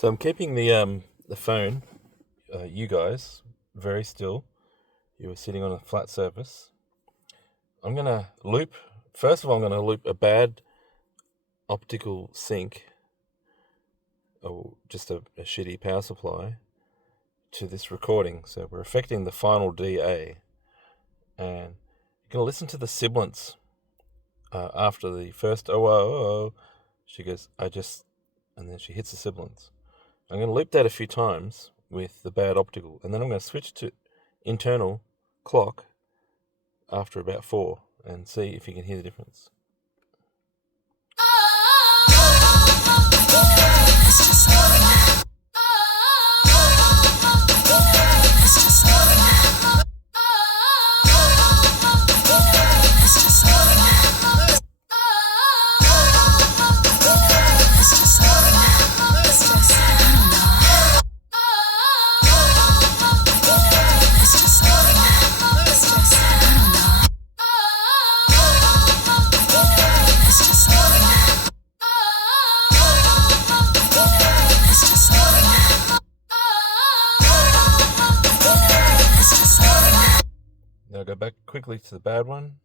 So I'm keeping the phone, you guys, very still. You were sitting on a flat surface. I'm gonna loop. First of all, I'm gonna loop a bad optical sync, or just a shitty power supply, to this recording. So we're affecting the final DA, and you're gonna listen to the sibilance after the first oh. She goes, and then she hits the sibilance. I'm going to loop that a few times with the bad optical, and then I'm going to switch to internal clock after about 4 and see if you can hear the difference. Now go back quickly to the bad one.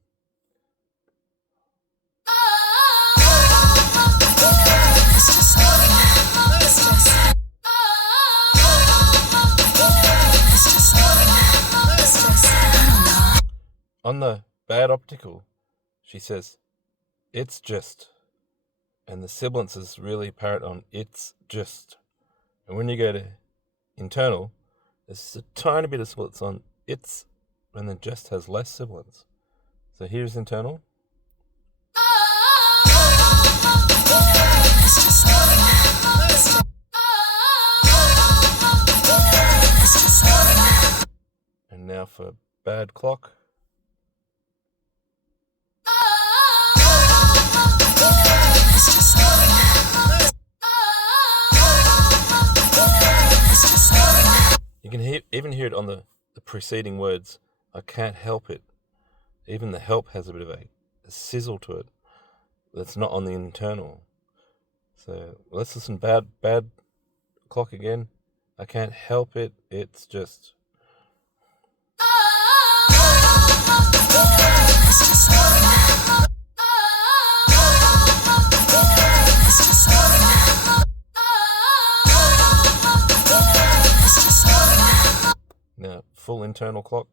On the bad optical, she says, "It's just," and the sibilance is really apparent on "it's just." And when you go to internal, there's a tiny bit of sibilance on "it's," and then just has less sibilance. So here's internal. And now for bad clock. You can even hear it on the preceding words. I can't help it. Even the help has a bit of a sizzle to it that's not on the internal. So let's listen. Bad clock again. I can't help it. It's just. Now full internal clock.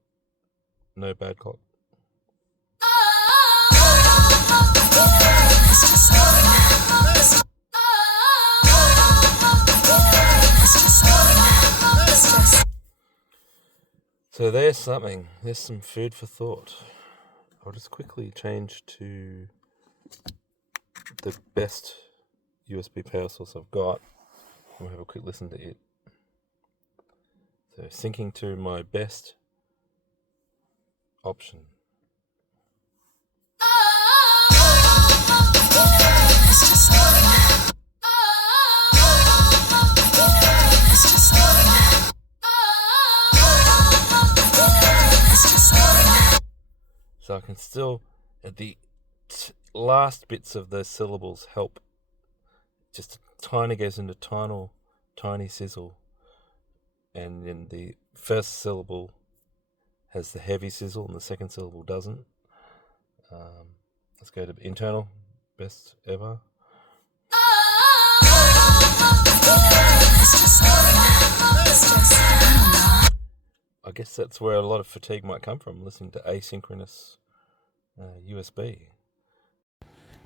No bad clock. So there's something. There's some food for thought. I'll just quickly change to the best USB power source I've got. We'll have a quick listen to it. So syncing to my best option. So I can still, at the last bits of those syllables, help. Just tiny goes into tiny sizzle. And then the first syllable has the heavy sizzle and the second syllable doesn't. Let's go to internal, best ever. I guess that's where a lot of fatigue might come from, listening to asynchronous USB.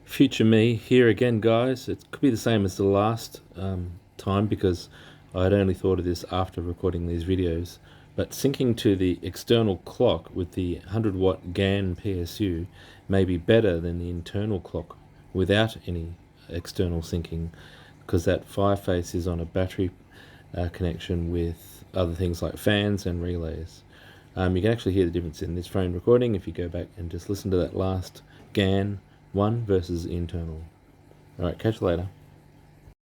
Future me here again, guys. It could be the same as the last time because I'd only thought of this after recording these videos, but syncing to the external clock with the 100-watt GaN PSU may be better than the internal clock without any external syncing, because that 5-face is on a battery connection with other things like fans and relays. You can actually hear the difference in this phone recording if you go back and just listen to that last GaN one versus internal. Alright, catch you later.